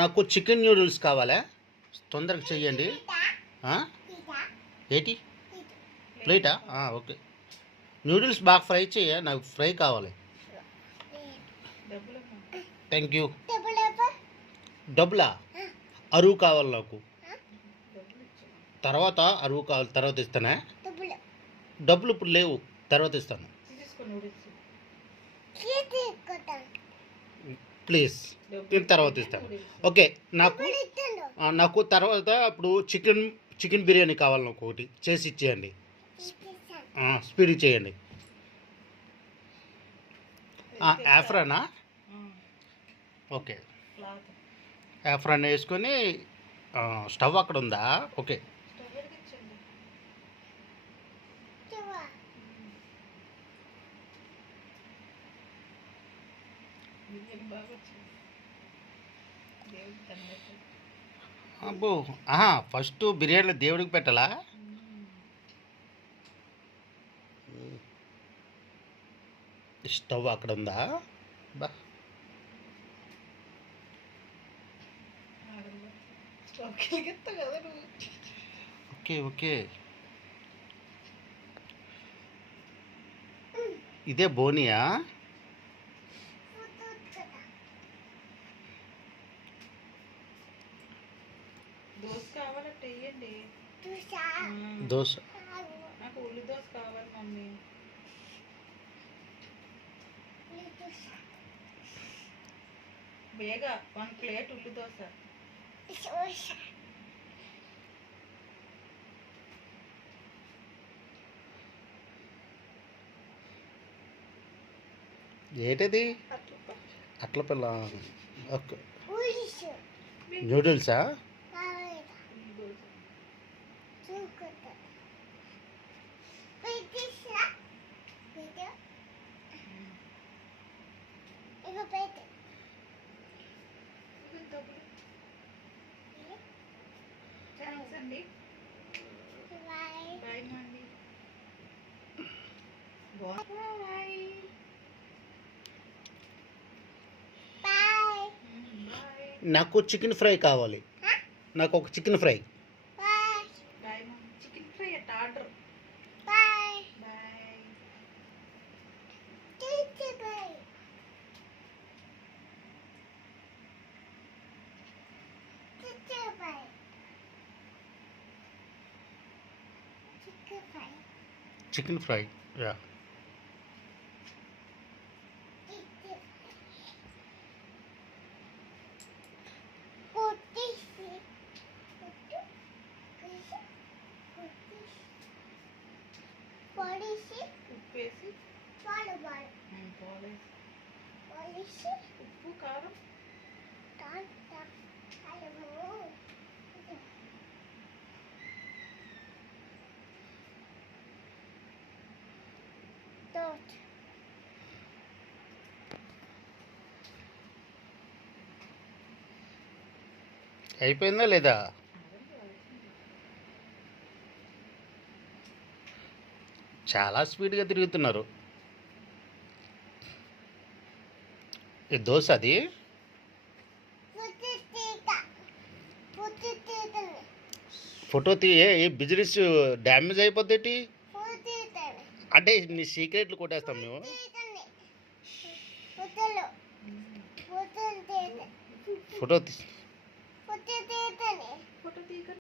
నాకు chicken noodles కావాలా, తొందరగా చెయ్యండి. ఏంటి ప్లేటా? ఓకే. నూడిల్స్ బాగా ఫ్రై చేయ, నాకు ఫ్రై కావాలి. Thank you. డబ్బులా? అరువు కావాలి నాకు. తర్వాత అరువు కావాలి, తర్వాత ఇస్తానా? డబ్బులు ఇప్పుడు లేవు, తర్వాత ఇస్తాను. ప్లీజ్, నేను తర్వాత ఇస్తాను. ఓకే. నాకు తర్వాత ఇప్పుడు చికెన్ బిర్యానీ కావాలి నాకు, ఒకటి చేసి ఇచ్చేయండి. స్పీడ్ చేయండి. ఆఫ్రానా? ఓకే. ఆఫ్రాన్ వేసుకొని స్టవ్ అక్కడ ఉందా? ఓకే. అబ్బో, ఫస్ట్ బిర్యానీలో దేవుడికి పెట్టాలా? స్టవ్ అక్కడ ఉందా? బా, ఓకే ఓకే. ఇదే బోనియా? దోశ కావాలంటే వేయండి. దోశ నాకు ఉల్లి దోశ కావాలి మమ్మీ. బేగా 1 ప్లేట్ ఉల్లి దోశ. ఏంటది? అట్ల పిల్ల. ఓకే. నూడిల్సా? థ్యాంక్స్ అండి. బాయ్ మండి. నాకు చికెన్ ఫ్రై కావాలి. నాకు ఒక chicken fry. Chicken fry at order. Chicken fry, yeah. ఉప్పేసి ఉప్పు కారం అయిపోయిందా లేదా? చాలా స్పీడ్గా తిరుగుతున్నారు. ఈ దోశ అది ఫోటో తీయే, ఈ బిజినెస్ డ్యామేజ్ అయిపోద్ది. అంటే నీ సీక్రెట్లు కొట్టేస్తాం మేము. ఫోటో